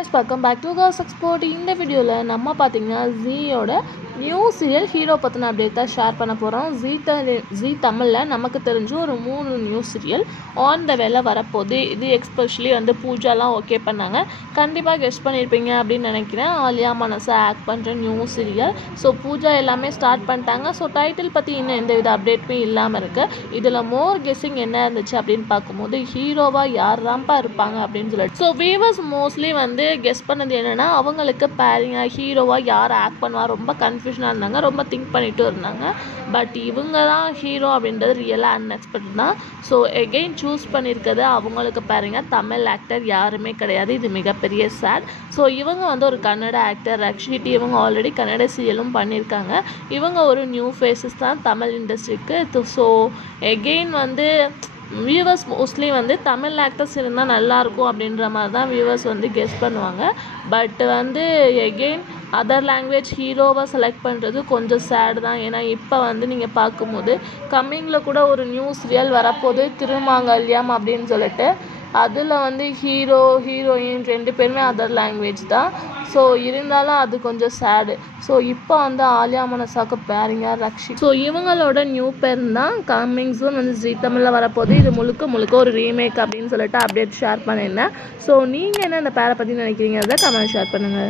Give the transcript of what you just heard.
guys, welcome back to Girls Export. இந்த வீடியோல நம்ம பாத்தீங்கன்னா ஜீயோட நியூ சீரியல் ஹீரோ பத்தின அப்டேட் தான் ஷேர் பண்ண போறோம். ஜீ தமிழ்ல நமக்கு தெரிஞ்ச ஒரு 3 நியூ சீரியல் ஆன் த வேல வரப்போகுது. இது எக்ஸ்பெஷலி வந்து பூஜாலாம் ஓகே பண்ணாங்க. கண்டிப்பா கெஸ் பண்ணிருப்பீங்க அப்படின்னு நினைக்கிறேன். ஆலியா மனசா ஆக்ட் பண்ற நியூ சீரியல். ஸோ பூஜா எல்லாமே ஸ்டார்ட் பண்ணிட்டாங்க. ஸோ டைட்டில் பத்தி இன்னும் எந்தவித அப்டேட்டுமே இல்லாம இருக்கு. இதுல மோர் கெஸ்ஸிங் என்ன இருந்துச்சு அப்படின்னு பார்க்கும்போது ஹீரோவா யார் தான்ப்பா இருப்பாங்க அப்படின்னு சொல்லிட்டு ஸோ வியூவர்ஸ் மோஸ்ட்லி வந்து கெஸ் பண்ணது என்னன்னா அவங்களுக்கு பேரிங்க ஹீரோவா யார் ஆக்ட் பண்ணுவா ரொம்ப கன்ஃபியூஷனாக இருந்தாங்க, ரொம்ப திங்க் பண்ணிட்டு இருந்தாங்க. பட் இவங்க தான் ஹீரோ அப்படின்றது ரியலாக அன்எக்ஸ்பெக்டட் தான். ஸோ எகெயின் சூஸ் பண்ணியிருக்கிறது அவங்களுக்கு பாருங்க தமிழ் ஆக்டர் யாருமே கிடையாது. இது மிகப்பெரிய சேட். ஸோ இவங்க வந்து ஒரு கன்னட ஆக்டர் ரக்ஷிட்டி. இவங்க ஆல்ரெடி கன்னட சீரியலும் பண்ணியிருக்காங்க. இவங்க ஒரு நியூ ஃபேஸஸ் தான் தமிழ் இண்டஸ்ட்ரிக்கு. ஸோ எகெயின் வந்து வியூவர்ஸ் மோஸ்ட்லி வந்து தமிழ் ஆக்டர்ஸ் இருந்தால் நல்லாயிருக்கும் அப்படின்ற மாதிரி தான் வியூவர்ஸ் வந்து கெஸ் பண்ணுவாங்க. பட் வந்து எகெயின் அதர் லாங்குவேஜ் ஹீரோவை செலக்ட் பண்ணுறது கொஞ்சம் சேடு தான். ஏன்னா இப்போ வந்து நீங்கள் பார்க்கும்போது கம்மிங்கில் கூட ஒரு நியூ சீரியல் வரப்போது திருமாங்கல்யம் அப்படின்னு சொல்லிட்டு அதில் வந்து ஹீரோயின் 2 பேருமே அதர் லாங்குவேஜ் தான். ஸோ இருந்தாலும் அது கொஞ்சம் சேடு. ஸோ இப்போ வந்து ஆலியா மனசாக்கு பேரிங்க ரக்ஷி. ஸோ இவங்களோட நியூ பேர் தான் கம்மிங்ஸும் வந்து ஜீ தமிழில் வரப்போது. இது முழுக்க ஒரு ரீமேக் அப்படின்னு சொல்லிட்டு அப்டேட் ஷேர் பண்ணியிருந்தேன். ஸோ நீங்கள் என்ன இந்த பேரை பற்றி நினைக்கிறீங்க அதை கமெண்ட் ஷேர் பண்ணுங்கள்.